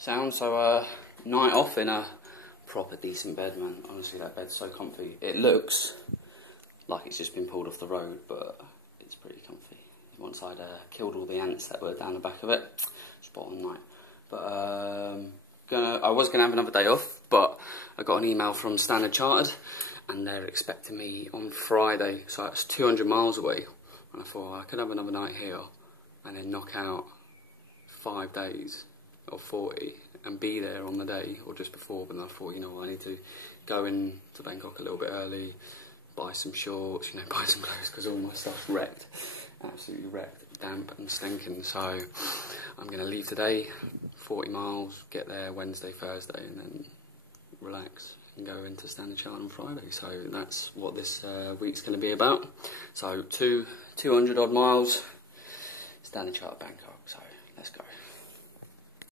Sound, so night off in a proper decent bed, man. Honestly, that bed's so comfy. It looks like it's just been pulled off the road, but it's pretty comfy. Once I'd killed all the ants that were down the back of it, spot on night. But I was gonna have another day off, but I got an email from Standard Chartered, and they're expecting me on Friday. So it's 200 miles away, and I thought I could have another night here, and then knock out 5 days or 40 and be there on the day or just before. But then I thought, you know what, I need to go in to Bangkok a little bit early, buy some shorts, you know, buy some clothes, because all my stuff's wrecked, absolutely wrecked, damp and stinking. So I'm going to leave today, 40 miles, get there Wednesday, Thursday, and then relax and go into Standard Chartered on Friday. So that's what this week's going to be about. So 200 odd miles, Standard Chartered Bangkok, so let's go.